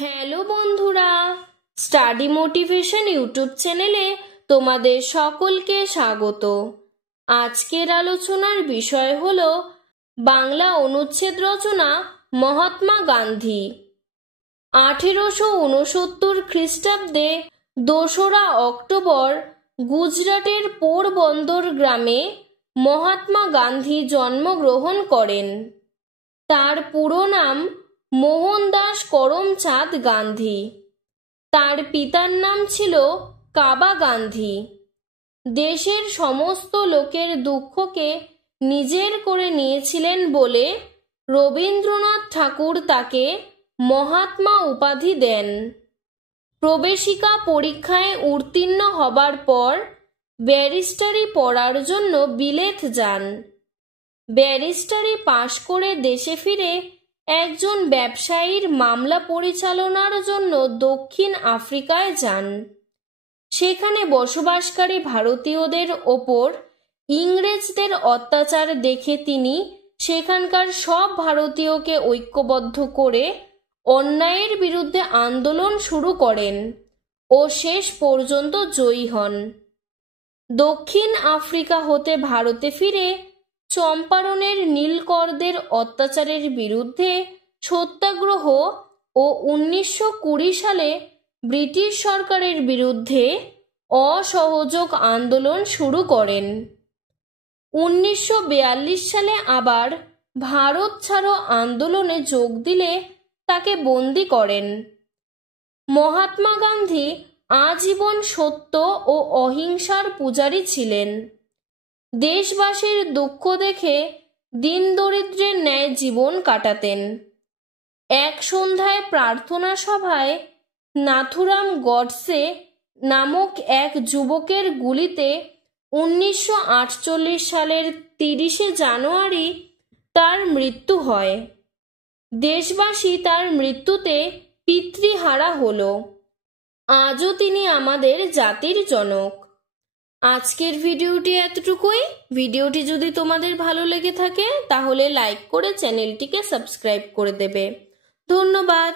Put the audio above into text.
Hello বন্ধুরা, study motivation YouTube চ্যানেলে তোমাদের সকলকে স্বাগত। আজকের আলোচনার বিষয় হলো বাংলা অনুচ্ছেদ রচনা মহাত্মা গান্ধী। 1869 খ্রিস্টাব্দে 2রা অক্টোবর গুজরাটের পোরবন্দর গ্রামে মহাত্মা গান্ধী জন্মগ্রহণ করেন। তার পুরো নাম মোহনদাস করমচাঁদ গান্ধী। তার পিতার নাম ছিল কাবা গান্ধী। দেশের সমস্ত লোকের দুঃখকে নিজের করে নিয়েছিলেন বলে রবীন্দ্রনাথ ঠাকুর তাকে মহাত্মা উপাধি দেন। প্রবেশিকা পরীক্ষায় উত্তীর্ণ হবার পর ব্যারিস্টারি পড়ার জন্য বিলেত যান। ব্যারিস্টারি পাশ করে দেশে ফিরে একজন ব্যবসায়ীর মামলা পরিচালনার জন্য দক্ষিণ আফ্রিকায় যান। সেখানে বসবাসকারী ভারতীয়দের ওপর ইংরেজদের অত্যাচার দেখে তিনি সেখানকার সব ভারতীয়কে ঐক্যবদ্ধ করে অন্যায়ের বিরুদ্ধে আন্দোলন শুরু করেন ও শেষ পর্যন্ত জয়ী হন। দক্ষিণ আফ্রিকা হতে ভারতে ফিরে চম্পারণের নীলকরদের অত্যাচারের বিরুদ্ধে সত্যাগ্রহ ও 1920 সালে ব্রিটিশ সরকারের বিরুদ্ধে অসহযোগ আন্দোলন শুরু করেন। 1942 সালে আবার ভারত ছাড়ো আন্দোলনে যোগ দিলে তাকে বন্দী করেন। মহাত্মা গান্ধী আজীবন সত্য ও অহিংসার পূজারী ছিলেন। দেশবাসীর দুঃখ দেখে দিন দরিদ্রের ন্যায় জীবন কাটাতেন। এক সন্ধ্যায় প্রার্থনা সভায় নাথুরাম গডসে নামক এক যুবকের গুলিতে 1948 সালের 30 জানুয়ারি তার মৃত্যু হয়। দেশবাসী তার মৃত্যুতে পিতৃহারা হল। আজও তিনি আমাদের জাতির জনক। আজকের ভিডিওটি এতটুকুই। ভিডিওটি যদি তোমাদের ভালো লেগে থাকে তাহলে লাইক করে চ্যানেলটিকে সাবস্ক্রাইব করে দেবে। ধন্যবাদ।